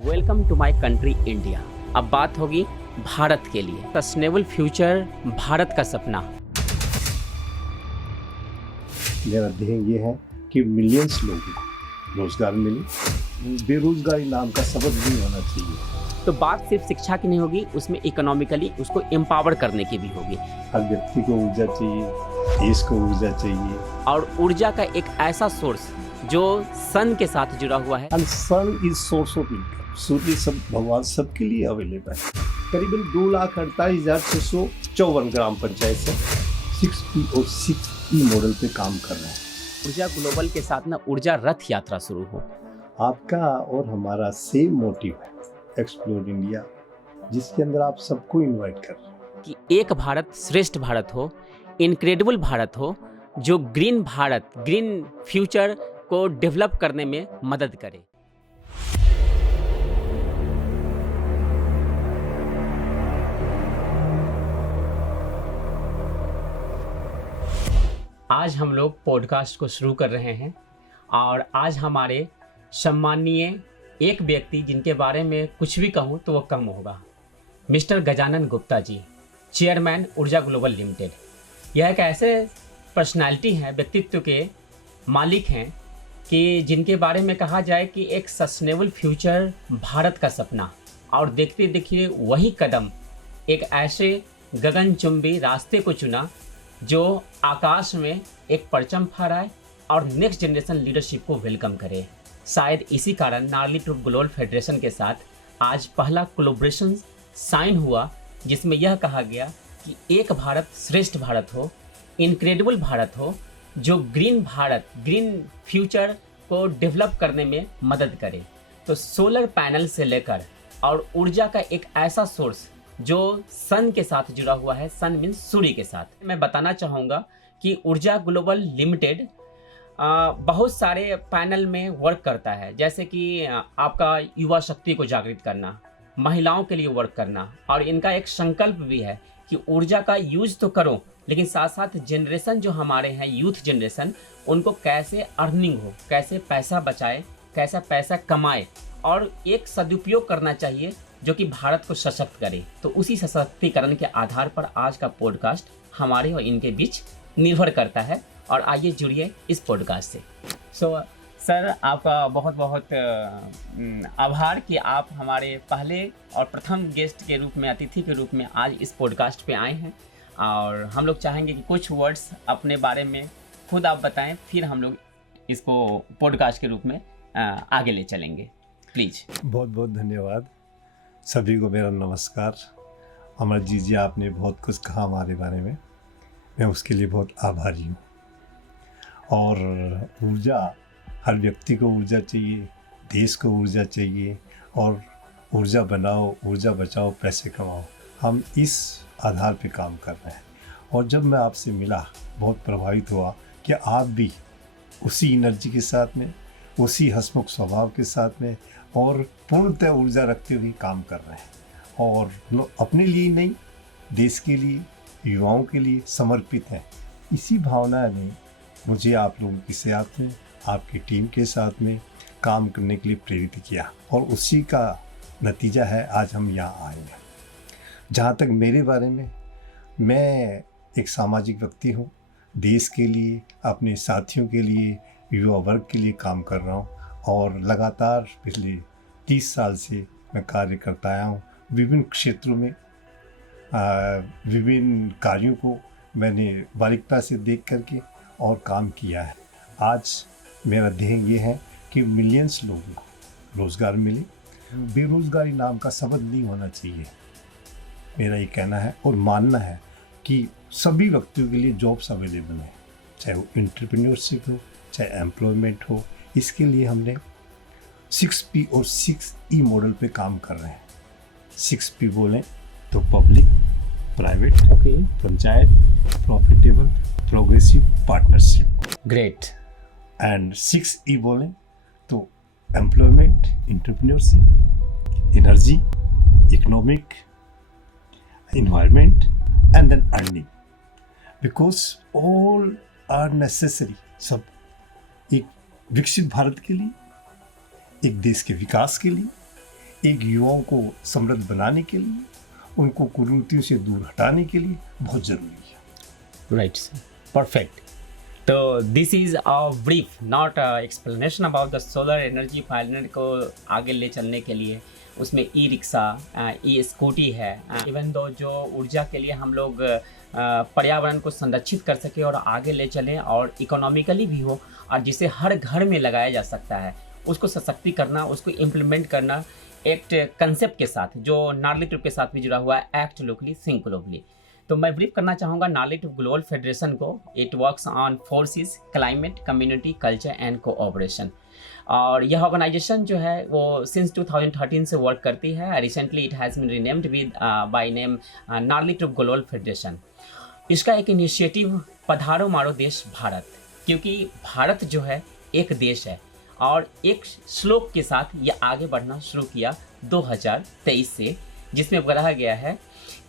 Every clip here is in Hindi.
Welcome to my country India. अब बात होगी भारत के लिए। सस्टेनेबल फ्यूचर, भारत का सपना। मेरा ध्येय ये है कि मिलियंस लोगों को रोजगार मिले। बेरोजगारी नाम का शब्द नहीं होना चाहिए। तो बात सिर्फ शिक्षा की नहीं होगी, उसमें इकोनॉमिकली उसको एम्पावर करने की भी होगी। हर व्यक्ति को ऊर्जा चाहिए, देश को ऊर्जा चाहिए। और ऊर्जा का एक ऐसा सोर्स जो सन के साथ जुड़ा हुआ है। And sun is source of income. सूर्य सब भगवान सबके लिए अवेलेबल है। करीबन 2,48,654 ग्राम पंचायत से 6P और 6E मॉडल पे काम कर रहे हैं। ऊर्जा ग्लोबल के साथ ना ऊर्जा रथ यात्रा शुरू हो। आपका और हमारा सेम मोटिव है, एक्सप्लोर इंडिया, जिसके अंदर आप सबको इनवाइट कर रहे हैं कि एक भारत श्रेष्ठ भारत हो, इनक्रेडिबल भारत हो, जो ग्रीन भारत, ग्रीन फ्यूचर को डेवलप करने में मदद करे। आज हम लोग पॉडकास्ट को शुरू कर रहे हैं और आज हमारे सम्माननीय एक व्यक्ति, जिनके बारे में कुछ भी कहूँ तो वो कम होगा, मिस्टर गजानन गुप्ता जी, चेयरमैन ऊर्जा ग्लोबल लिमिटेड। यह एक ऐसे पर्सनालिटी हैं, व्यक्तित्व के मालिक हैं कि जिनके बारे में कहा जाए कि एक सस्टेनेबल फ्यूचर, भारत का सपना। और देखते देखिए वही कदम एक ऐसे गगनचुंबी रास्ते को चुना जो आकाश में एक परचम फहराए और नेक्स्ट जनरेशन लीडरशिप को वेलकम करे। शायद इसी कारण नार्ली ट्रूथ ग्लोबल फेडरेशन के साथ आज पहला कोलैबोरेशन साइन हुआ, जिसमें यह कहा गया कि एक भारत श्रेष्ठ भारत हो, इनक्रेडिबल भारत हो, जो ग्रीन भारत, ग्रीन फ्यूचर को डेवलप करने में मदद करे। तो सोलर पैनल से लेकर और ऊर्जा का एक ऐसा सोर्स जो सन के साथ जुड़ा हुआ है, सन मीन्स सूर्य के साथ। मैं बताना चाहूँगा कि ऊर्जा ग्लोबल लिमिटेड बहुत सारे पैनल में वर्क करता है, जैसे कि आपका युवा शक्ति को जागृत करना, महिलाओं के लिए वर्क करना, और इनका एक संकल्प भी है कि ऊर्जा का यूज तो करो, लेकिन साथ साथ जनरेशन जो हमारे हैं, यूथ जनरेशन, उनको कैसे अर्निंग हो, कैसे पैसा बचाए, कैसा पैसा कमाए और एक सदुपयोग करना चाहिए जो कि भारत को सशक्त करे। तो उसी सशक्तिकरण के आधार पर आज का पॉडकास्ट हमारे और इनके बीच निर्भर करता है। और आइए जुड़िए इस पॉडकास्ट से। सर, आपका बहुत बहुत आभार कि आप हमारे पहले और प्रथम गेस्ट के रूप में, अतिथि के रूप में आज इस पॉडकास्ट पे आए हैं। और हम लोग चाहेंगे कि कुछ वर्ड्स अपने बारे में खुद आप बताएं, फिर हम लोग इसको पॉडकास्ट के रूप में आगे ले चलेंगे। प्लीज़। बहुत बहुत धन्यवाद। सभी को मेरा नमस्कार। अमर जी, आपने बहुत कुछ कहा हमारे बारे में, मैं उसके लिए बहुत आभारी हूँ। और ऊर्जा, हर व्यक्ति को ऊर्जा चाहिए, देश को ऊर्जा चाहिए, और ऊर्जा बनाओ, ऊर्जा बचाओ, पैसे कमाओ। हम इस आधार पे काम कर रहे हैं। और जब मैं आपसे मिला, बहुत प्रभावित हुआ कि आप भी उसी एनर्जी के साथ में, उसी हंसमुख स्वभाव के साथ में और पूर्णतः ऊर्जा रखते हुए काम कर रहे हैं। और अपने लिए नहीं, देश के लिए, युवाओं के लिए समर्पित हैं। इसी भावना ने मुझे आप लोगों के साथ में, आपकी टीम के साथ में काम करने के लिए प्रेरित किया, और उसी का नतीजा है आज हम यहाँ आए हैं। जहाँ तक मेरे बारे में, मैं एक सामाजिक व्यक्ति हूँ। देश के लिए, अपने साथियों के लिए, युवा वर्ग के लिए काम कर रहा हूँ, और लगातार पिछले 30 साल से मैं कार्य करता आया हूँ। विभिन्न क्षेत्रों में विभिन्न कार्यों को मैंने बारीकता से देख करके और काम किया है। आज मेरा ध्येय ये है कि मिलियंस लोगों को रोज़गार मिले। बेरोज़गारी नाम का शब्द नहीं होना चाहिए। मेरा ये कहना है और मानना है कि सभी व्यक्तियों के लिए जॉब्स अवेलेबल हैं, चाहे वो एंटरप्रेन्योरशिप हो, चाहे एम्प्लॉयमेंट हो। इसके लिए हमने 6P और 6E मॉडल पे काम कर रहे हैं। 6P बोलें तो public, private, panchayat, profitable, progressive, partnership. Great. And 6E बोलें तो employment, entrepreneurship, energy, economic, environment, and then earning, because all are necessary। सब एक विकसित भारत के लिए, एक देश के विकास के लिए, एक युवाओं को समृद्ध बनाने के लिए, उनको कुरीतियों से दूर हटाने के लिए बहुत ज़रूरी है। Right sir, perfect. तो this is a brief not explanation about the solar energy pilot को आगे ले चलने के लिए। उसमें ई रिक्शा, ई स्कूटी है, इवन दो जो ऊर्जा के लिए हम लोग पर्यावरण को संरक्षित कर सके और आगे ले चलें और इकोनॉमिकली भी हो, और जिसे हर घर में लगाया जा सकता है, उसको सशक्ति करना, उसको इम्प्लीमेंट करना एक कंसेप्ट के साथ जो नार्ली ट्रिप के साथ भी जुड़ा हुआ है, एक्ट लोकली थिंक ग्लोबली। तो मैं ब्रीफ करना चाहूँगा नार्ली ट्रिप ग्लोबल फेडरेशन को। It works on forces, climate, community, culture and cooperation. और यह ऑर्गेनाइजेशन जो है वो सिंस 2013 से वर्क करती है। Recently it has been renamed with by name gnarly trip global federation. इसका एक इनिशिएटिव पधारो मारो देश भारत, क्योंकि भारत जो है एक देश है और एक श्लोक के साथ ये आगे बढ़ना शुरू किया 2023 से, जिसमें कहा गया है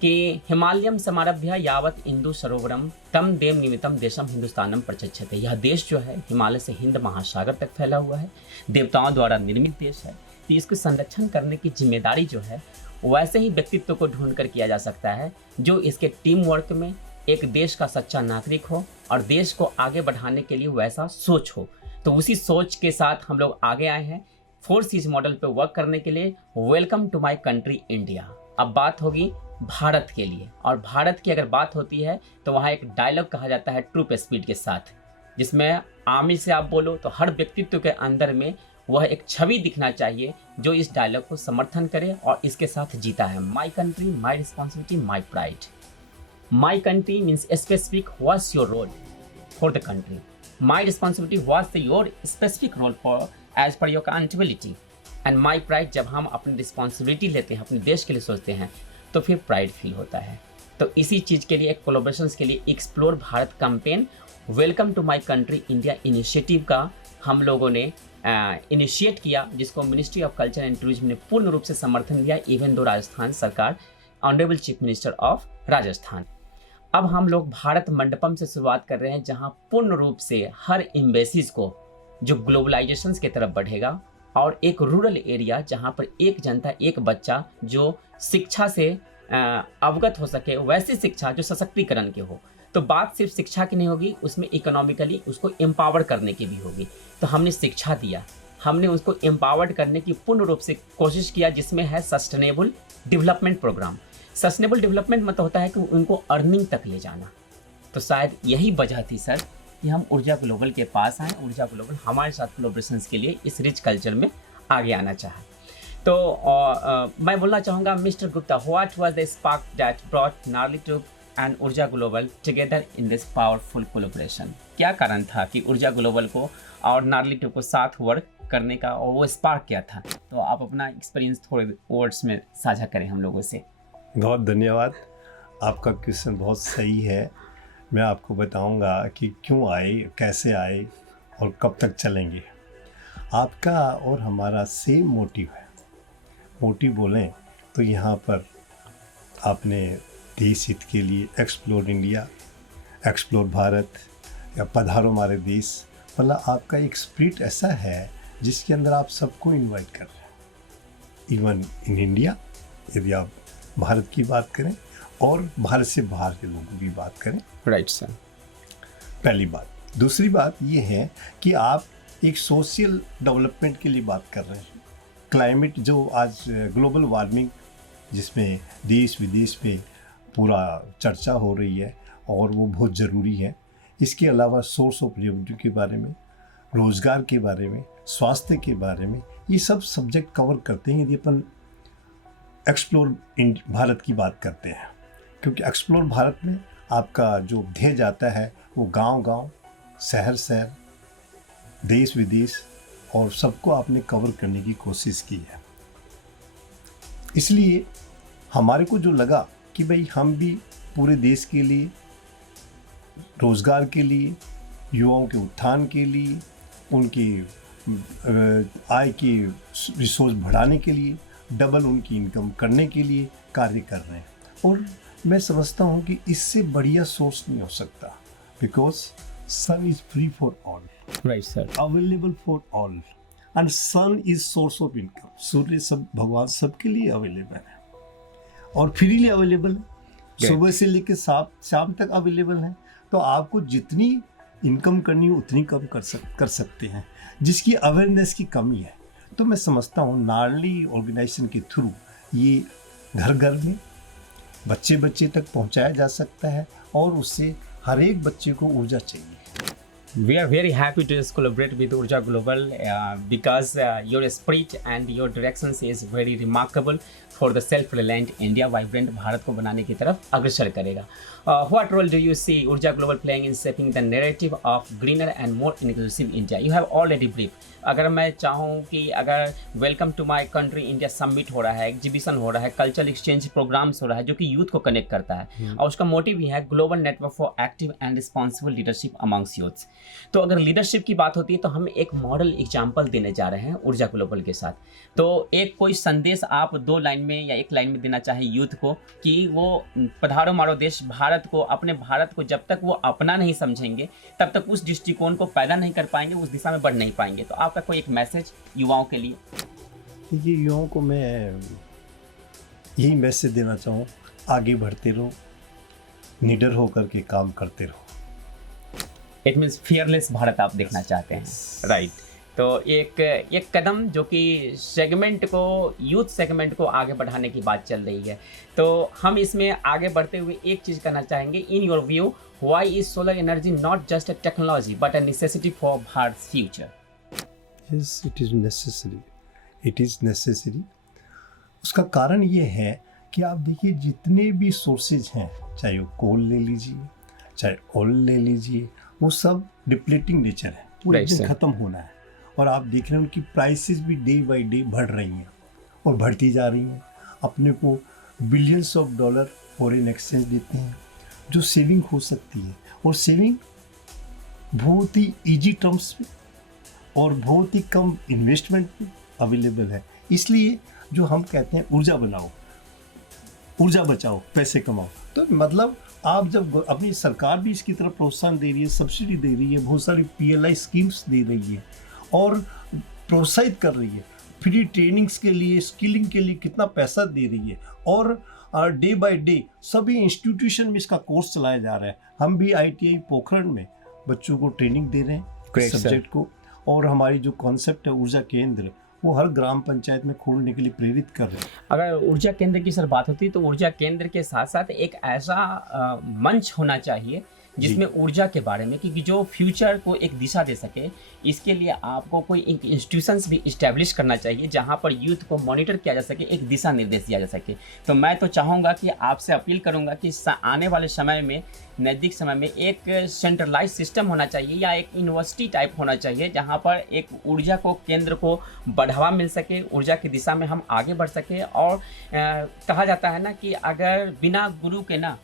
कि हिमालयम समारभ्य यावत इंदु सरोवरम तम देव निमितम देशम हिंदुस्तानम प्रचक्षते। यह देश जो है हिमालय से हिंद महासागर तक फैला हुआ है, देवताओं द्वारा निर्मित देश है। तो इसको संरक्षण करने की जिम्मेदारी जो है वैसे ही व्यक्तित्व को ढूंढ कर किया जा सकता है जो इसके टीम वर्क में एक देश का सच्चा नागरिक हो और देश को आगे बढ़ाने के लिए वैसा सोच हो। तो उसी सोच के साथ हम लोग आगे आए हैं 4Cs मॉडल पे वर्क करने के लिए। Welcome to my country India. अब बात होगी भारत के लिए, और भारत की अगर बात होती है तो वहाँ एक डायलॉग कहा जाता है ट्रूप स्पीड के साथ, जिसमें आमिर से आप बोलो तो हर व्यक्तित्व के अंदर में वह एक छवि दिखना चाहिए जो इस डायलॉग को समर्थन करे और इसके साथ जीता है। My country, my responsibility, my pride. My country means specific what's your role for the country. My responsibility what's your specific role for as per your accountability. And my pride, जब हम अपनी रिस्पॉन्सिबिलिटी लेते हैं, अपने देश के लिए सोचते हैं, तो फिर प्राइड फील होता है। तो इसी चीज़ के लिए, एक कोलैबोरेशंस के लिए explore Bharat campaign welcome to my country India initiative का हम लोगों ने इनिशिएट किया, जिसको ministry of culture and tourism ने पूर्ण रूप से समर्थन दिया, इवन दो राजस्थान सरकार, honourable chief minister of Rajasthan. अब हम लोग भारत मंडपम से शुरुआत कर रहे हैं, जहां पूर्ण रूप से हर एम्बेसीज को जो ग्लोबलाइजेशन की तरफ बढ़ेगा, और एक रूरल एरिया जहां पर एक जनता, एक बच्चा जो शिक्षा से अवगत हो सके, वैसी शिक्षा जो सशक्तिकरण के हो। तो बात सिर्फ शिक्षा की नहीं होगी, उसमें इकोनॉमिकली उसको एम्पावर करने की भी होगी। तो हमने शिक्षा दिया, हमने उसको एम्पावर्ड करने की पूर्ण रूप से कोशिश किया, जिसमें है sustainable development programme. Sustainable development मतलब होता है कि उनको अर्निंग तक ले जाना। तो शायद यही वजह थी सर कि हम ऊर्जा ग्लोबल के पास आए। ऊर्जा ग्लोबल हमारे साथ कोलैबोरेशंस के लिए इस रिच कल्चर में आगे आना चाहा। तो मैं बोलना चाहूँगा mister Gupta, what was the spark that brought gnarly trip and Urja global together in this powerful collaboration? क्या कारण था कि ऊर्जा ग्लोबल को और नार्ली ट्रिप को साथ वर्क करने का, और वो स्पार्क क्या था? तो आप अपना एक्सपीरियंस थोड़े वर्ड्स में साझा करें हम लोगों से। बहुत धन्यवाद। आपका क्वेश्चन बहुत सही है। मैं आपको बताऊंगा कि क्यों आए, कैसे आए और कब तक चलेंगे। आपका और हमारा सेम मोटिव है। मोटिव बोलें तो यहाँ पर आपने देश हित के लिए एक्सप्लोर इंडिया, एक्सप्लोर भारत या पधारो हमारे देश, मतलब आपका एक स्पिरिट ऐसा है जिसके अंदर आप सबको इनवाइट कर रहे हैं। इवन इन इंडिया, यदि आप भारत की बात करें और भारत से बाहर के लोगों की बात करें। राइट सर, पहली बात। दूसरी बात ये है कि आप एक सोशल डेवलपमेंट के लिए बात कर रहे हैं। क्लाइमेट जो आज ग्लोबल वार्मिंग, जिसमें देश विदेश में पूरा चर्चा हो रही है और वो बहुत ज़रूरी है। इसके अलावा सोर्स ऑफ रेवेन्यू के बारे में, रोज़गार के बारे में, स्वास्थ्य के बारे में, ये सब सब्जेक्ट कवर करते हैं यदि अपन एक्सप्लोर भारत की बात करते हैं। क्योंकि एक्सप्लोर भारत में आपका जो ध्येय जाता है वो गांव-गांव, शहर-शहर, देश विदेश और सबको आपने कवर करने की कोशिश की है। इसलिए हमारे को जो लगा कि भाई हम भी पूरे देश के लिए, रोज़गार के लिए, युवाओं के उत्थान के लिए, उनकी आय की रिसोर्स बढ़ाने के लिए, डबल उनकी इनकम करने के लिए कार्य कर रहे हैं। और मैं समझता हूँ कि इससे बढ़िया सोर्स नहीं हो सकता, because sun is free for all, right sir, available for all. And sun is source of income. सूर्य सब भगवान सबके लिए अवेलेबल है और फ्रीली अवेलेबल है, सुबह से लेकर शाम तक अवेलेबल है। तो आपको जितनी इनकम करनी हो उतनी कम कर सकते हैं, जिसकी अवेयरनेस की कमी है। तो मैं समझता हूँ नारली ऑर्गेनाइजेशन के थ्रू ये घर घर में बच्चे बच्चे तक पहुँचाया जा सकता है और उससे हर एक बच्चे को ऊर्जा चाहिए। We are very happy to collaborate with Urja Global because your spirit and your directions is very remarkable for the self-reliant India, vibrant Bharat को बनाने की तरफ अग्रसर करेगा। What role do you see Urja Global playing in shaping the narrative of greener and more inclusive India? You have already briefed. अगर मैं चाहूँ कि अगर welcome to my country India summit हो रहा है, एग्जीबिशन हो रहा है, कल्चरल एक्सचेंज प्रोग्राम्स हो रहा है जो कि यूथ को कनेक्ट करता है और उसका मोटिव भी है global network for active and responsible leadership amongst youths. तो अगर लीडरशिप की बात होती है तो हम एक मॉडल एग्जाम्पल देने जा रहे हैं ऊर्जा ग्लोबल के साथ। तो एक कोई संदेश आप 2 लाइन में या 1 लाइन में देना चाहें यूथ को कि वो पधारो मारो देश भारत को, अपने भारत को जब तक वो अपना नहीं समझेंगे तब तक उस दृष्टिकोण को पैदा नहीं कर पाएंगे, उस दिशा में बढ़ नहीं पाएंगे। तो आपका कोई एक मैसेज युवाओं के लिए? देखिए, युवाओं को मैं यही मैसेज देना चाहूँ, आगे बढ़ते रहो, निडर होकर के काम करते रहो। इट मीन्स फियरलेस भारत आप देखना चाहते हैं, राइट। तो एक कदम जो कि सेगमेंट को, यूथ सेगमेंट को आगे बढ़ाने की बात चल रही है। तो हम इसमें आगे बढ़ते हुए एक चीज़ करना चाहेंगे, in your view why is solar energy not just a technology but a necessity for Bharat future? Yes, it is necessary, it is necessary. उसका कारण ये है कि आप देखिए जितने भी सोर्सेज हैं, चाहे वो कोल ले लीजिए, चाहे ऑयल ले लीजिए, वो सब डिप्लीटिंग नेचर है, वो एक दिन ख़त्म होना है। और आप देख रहे हैं उनकी प्राइसेस भी डे बाय डे बढ़ रही हैं और बढ़ती जा रही हैं। अपने को billions of dollar foreign exchange देते हैं जो सेविंग हो सकती है, और सेविंग बहुत ही इजी टर्म्स में और बहुत ही कम इन्वेस्टमेंट में अवेलेबल है। इसलिए जो हम कहते हैं ऊर्जा बनाओ, ऊर्जा बचाओ, पैसे कमाओ, तो मतलब आप जब अपनी सरकार भी इसकी तरफ प्रोत्साहन दे रही है, सब्सिडी दे रही है, बहुत सारी PLI स्कीम्स दे रही है और प्रोत्साहित कर रही है, फ्री ट्रेनिंग्स के लिए, स्किलिंग के लिए कितना पैसा दे रही है, और डे बाय डे सभी इंस्टीट्यूशन में इसका कोर्स चलाया जा रहा है। हम भी ITI पोखरण में बच्चों को ट्रेनिंग दे रहे हैं सब्जेक्ट को, और हमारी जो कॉन्सेप्ट है ऊर्जा केंद्र, वो हर ग्राम पंचायत में खोलने के लिए प्रेरित कर रहे हैं। अगर ऊर्जा केंद्र की सर बात होती है तो ऊर्जा केंद्र के साथ साथ एक ऐसा मंच होना चाहिए जिसमें ऊर्जा के बारे में, क्योंकि जो फ्यूचर को एक दिशा दे सके, इसके लिए आपको कोई एक इंस्टीट्यूशंस भी इस्टेब्लिश करना चाहिए जहां पर यूथ को मॉनिटर किया जा सके, एक दिशा निर्देश दिया जा सके। तो मैं तो चाहूँगा कि आपसे अपील करूँगा कि आने वाले समय में, नज़दीक समय में, एक सेंट्रलाइज सिस्टम होना चाहिए या एक यूनिवर्सिटी टाइप होना चाहिए जहाँ पर एक ऊर्जा को, केंद्र को बढ़ावा मिल सके, ऊर्जा की दिशा में हम आगे बढ़ सके। और कहा जाता है ना कि अगर बिना गुरु के ना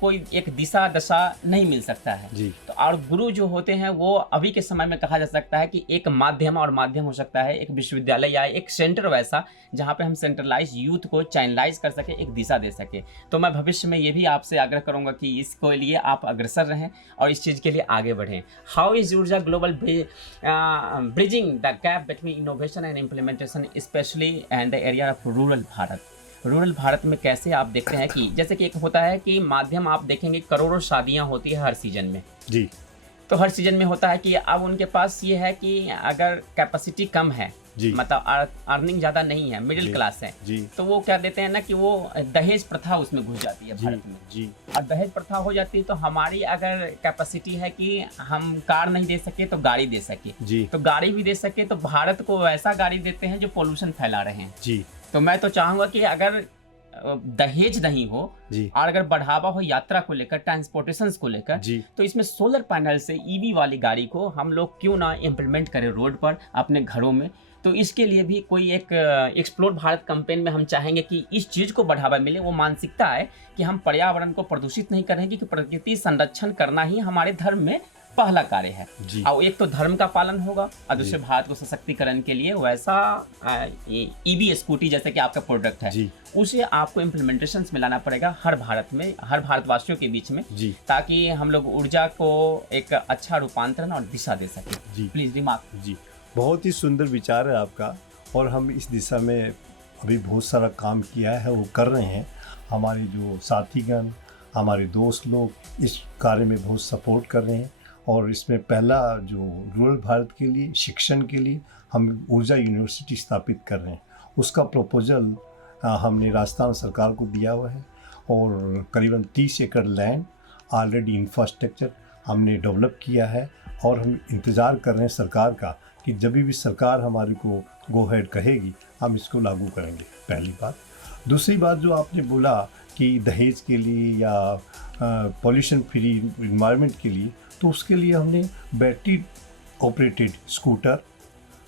कोई एक दिशा दशा नहीं मिल सकता है जी। तो और गुरु जो होते हैं वो अभी के समय में कहा जा सकता है कि एक माध्यम, और माध्यम हो सकता है एक विश्वविद्यालय या एक सेंटर वैसा जहाँ पे हम सेंट्रलाइज यूथ को चैनलाइज कर सके, एक दिशा दे सके। तो मैं भविष्य में ये भी आपसे आग्रह करूँगा कि इसको लिए आप अग्रसर रहें और इस चीज़ के लिए आगे बढ़ें। हाउ इज ऊर्जा global bridging the gap between innovation and implementation specially and the area of rural Bharat? Rural Bharat में कैसे आप देखते हैं कि जैसे कि एक होता है कि माध्यम, आप देखेंगे करोड़ों शादियां होती है हर सीजन में जी, तो हर सीजन में होता है कि अब उनके पास ये है कि अगर कैपेसिटी कम है, मतलब अर्निंग ज़्यादा नहीं है, मिडिल क्लास है जी, तो वो क्या देते हैं ना कि वो दहेज प्रथा उसमें घुस जाती है भारत में जी। और दहेज प्रथा हो जाती है तो हमारी अगर कैपेसिटी है कि हम कार नहीं दे सके तो गाड़ी दे सके जी, तो गाड़ी भी दे सके तो भारत को ऐसा गाड़ी देते हैं जो पोल्यूशन फैला रहे हैं जी। तो मैं तो चाहूँगा कि अगर दहेज नहीं हो और अगर बढ़ावा हो यात्रा को लेकर, ट्रांसपोर्टेशन को लेकर, तो इसमें सोलर पैनल से EV वाली गाड़ी को हम लोग क्यों ना इम्प्लीमेंट करें रोड पर, अपने घरों में। तो इसके लिए भी कोई एक एक्सप्लोर भारत कैंपेन में हम चाहेंगे कि इस चीज़ को बढ़ावा मिले। वो मानसिकता है कि हम पर्यावरण को प्रदूषित नहीं करेंगे, कि प्रकृति संरक्षण करना ही हमारे धर्म में पहला कार्य है। और एक तो धर्म का पालन होगा और दूसरे भारत को सशक्तिकरण के लिए वैसा EV स्कूटी जैसे कि आपका प्रोडक्ट है, उसे आपको इम्प्लीमेंटेशन में लाना पड़ेगा हर भारत में, हर भारतवासियों के बीच में, ताकि हम लोग ऊर्जा को एक अच्छा रूपांतरण और दिशा दे सके। Please remark. जी, बहुत ही सुंदर विचार है आपका, और हम इस दिशा में अभी बहुत सारा काम किया है, वो कर रहे हैं। हमारे जो साथीगण, हमारे दोस्त लोग इस कार्य में बहुत सपोर्ट कर रहे हैं। और इसमें पहला जो रूरल भारत के लिए शिक्षण के लिए हम ऊर्जा यूनिवर्सिटी स्थापित कर रहे हैं, उसका प्रपोजल हमने राजस्थान सरकार को दिया हुआ है। और करीबन 30 एकड़ लैंड ऑलरेडी इंफ्रास्ट्रक्चर हमने डेवलप किया है, और हम इंतज़ार कर रहे हैं सरकार का कि जब भी सरकार हमारे को गो हेड कहेगी हम इसको लागू करेंगे, पहली बात। दूसरी बात जो आपने बोला कि दहेज के लिए या पॉल्यूशन फ्री इन्वायरमेंट के लिए, तो उसके लिए हमने बैटरी ऑपरेटेड स्कूटर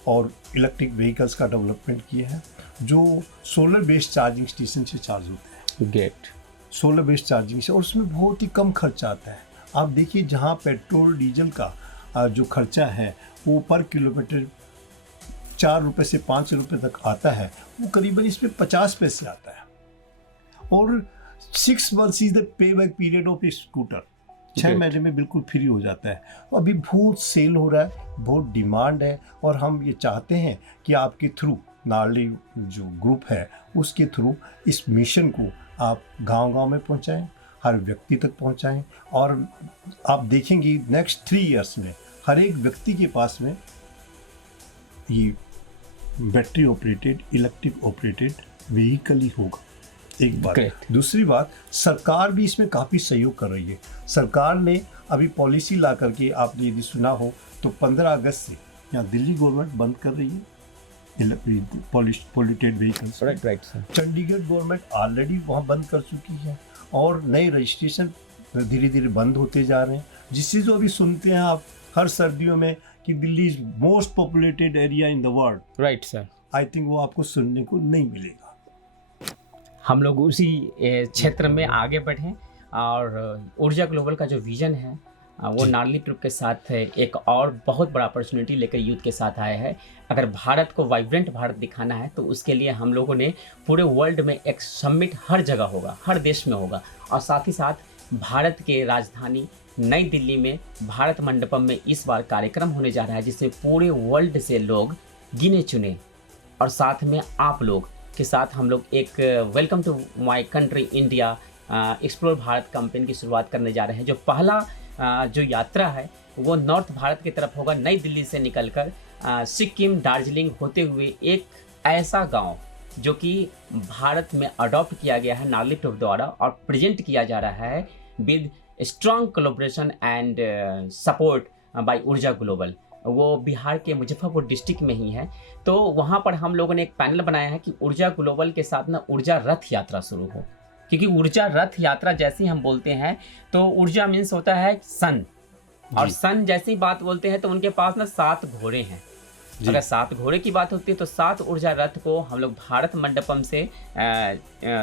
और इलेक्ट्रिक व्हीकल्स का डेवलपमेंट किया है, जो सोलर बेस्ड चार्जिंग स्टेशन से चार्ज होते हैं। ग्रेट। सोलर बेस्ड चार्जिंग से, और उसमें बहुत ही कम खर्चा आता है। आप देखिए जहाँ पेट्रोल डीजल का जो खर्चा है वो पर किलोमीटर 4 रुपये से 5 रुपये तक आता है, वो करीबन इसमें 50 पैसे आता है। और 6 months is the pay back period of A scooter, 6 महीने में बिल्कुल फ्री हो जाता है। अभी बहुत सेल हो रहा है, बहुत डिमांड है, और हम ये चाहते हैं कि आपके थ्रू, नारली जो ग्रुप है उसके थ्रू इस मिशन को आप गांव-गांव में पहुंचाएं, हर व्यक्ति तक पहुंचाएं। और आप देखेंगे नेक्स्ट 3 इयर्स में हर एक व्यक्ति के पास में ये battery operated, electric operated vehicle ही होगा, एक बात। दूसरी बात, सरकार भी इसमें काफ़ी सहयोग कर रही है। सरकार ने अभी पॉलिसी ला करके, आपने यदि सुना हो तो 15 अगस्त से यहाँ दिल्ली गवर्नमेंट बंद कर रही है polluted vehicles. Right sir. Chandigarh government already वहाँ बंद कर चुकी है, और नए रजिस्ट्रेशन धीरे धीरे बंद होते जा रहे हैं, जिससे जो अभी सुनते हैं आप हर सर्दियों में कि Delhi is most populated area in the world. Right sir. I think वो आपको सुनने को नहीं मिलेगा। हम लोग उसी क्षेत्र में आगे बढ़ें, और ऊर्जा ग्लोबल का जो विजन है वो नारली ट्रिप के साथ एक और बहुत बड़ा अपॉर्चुनिटी लेकर यूथ के साथ आया है। अगर भारत को वाइब्रेंट भारत दिखाना है तो उसके लिए हम लोगों ने पूरे वर्ल्ड में एक समिट हर जगह होगा, हर देश में होगा, और साथ ही साथ भारत के राजधानी नई दिल्ली में भारत मंडपम में इस बार कार्यक्रम होने जा रहा है, जिसमें पूरे वर्ल्ड से लोग गिने चुने, और साथ में आप लोग के साथ हम लोग एक welcome to my country India explore Bharat campaign की शुरुआत करने जा रहे हैं। जो पहला जो यात्रा है वो नॉर्थ भारत की तरफ होगा, नई दिल्ली से निकलकर सिक्किम, दार्जिलिंग होते हुए एक ऐसा गांव जो कि भारत में अडॉप्ट किया गया है नारली ट्रिप द्वारा, और प्रेजेंट किया जा रहा है with strong collaboration and support bye ऊर्जा ग्लोबल। वो बिहार के मुजफ्फरपुर डिस्ट्रिक्ट में ही है। तो वहाँ पर हम लोगों ने एक पैनल बनाया है कि ऊर्जा ग्लोबल के साथ ना ऊर्जा रथ यात्रा शुरू हो, क्योंकि ऊर्जा रथ यात्रा जैसे हम बोलते हैं तो ऊर्जा मीन्स होता है सन, और सन जैसी बात बोलते हैं तो उनके पास ना 7 घोड़े हैं। अगर 7 घोड़े की बात होती है तो 7 ऊर्जा रथ को हम लोग भारत मंडपम से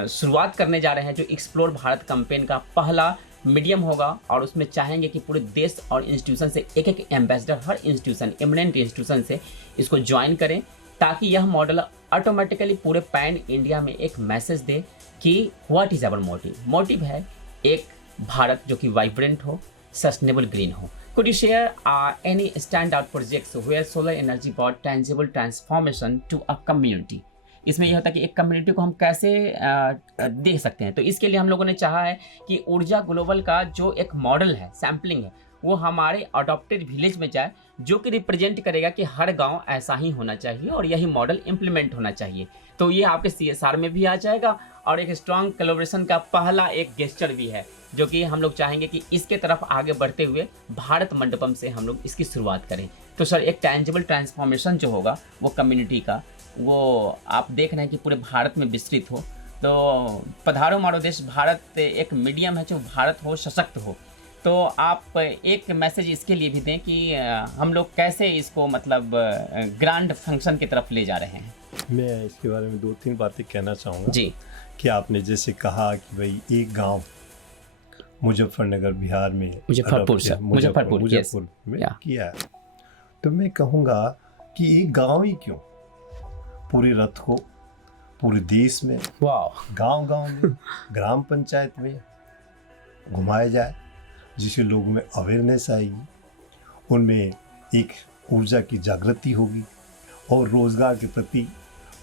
शुरुआत करने जा रहे हैं, जो एक्सप्लोर भारत कैंपेन का पहला मीडियम होगा। और उसमें चाहेंगे कि पूरे देश और इंस्टीट्यूशन से एक एम्बेसडर, हर इंस्टीट्यूशन, एमिनेंट इंस्टीट्यूशन से इसको ज्वाइन करें, ताकि यह मॉडल ऑटोमेटिकली पूरे पैन इंडिया में एक मैसेज दे कि what is our motive. Motive है एक भारत जो कि वाइब्रेंट हो, सस्टेनेबल, ग्रीन हो। Could you share any standout projects where solar energy brought tangible transformation to a community? इसमें यह होता है कि एक कम्युनिटी को हम कैसे देख सकते हैं। तो इसके लिए हम लोगों ने चाहा है कि ऊर्जा ग्लोबल का जो एक मॉडल है, सैम्पलिंग है, वो हमारे अडॉप्टेड विलेज में जाए, जो कि रिप्रेजेंट करेगा कि हर गांव ऐसा ही होना चाहिए और यही मॉडल इम्प्लीमेंट होना चाहिए। तो ये आपके CSR में भी आ जाएगा, और एक स्ट्रॉन्ग कोलैबोरेशन का पहला एक गेस्चर भी है, जो कि हम लोग चाहेंगे कि इसके तरफ आगे बढ़ते हुए भारत मंडपम से हम लोग इसकी शुरुआत करें। तो सर, एक टैंजिबल ट्रांसफॉर्मेशन जो होगा वो कम्युनिटी का, वो आप देख रहे हैं कि पूरे भारत में विस्तृत हो। तो पधारो मारो देश भारत एक मीडियम है जो भारत हो, सशक्त हो। तो आप एक मैसेज इसके लिए भी दें कि हम लोग कैसे इसको मतलब ग्रांड फंक्शन की तरफ ले जा रहे हैं। मैं इसके बारे में 2-3 बातें कहना चाहूँगा जी। कि आपने जैसे कहा कि भाई एक गांव मुजफ्फरनगर बिहार में, मुजफ्फरपुर में किया है, तो मैं कहूँगा कि एक गांव ही क्यों, पूरे रथ को पूरे देश में, गांव-गांव में, ग्राम पंचायत में घुमाया जाए, जिससे लोगों में अवेयरनेस आएगी, उनमें एक ऊर्जा की जागृति होगी, और रोज़गार के प्रति,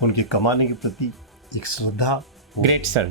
उनके कमाने के प्रति एक श्रद्धा। Great sir.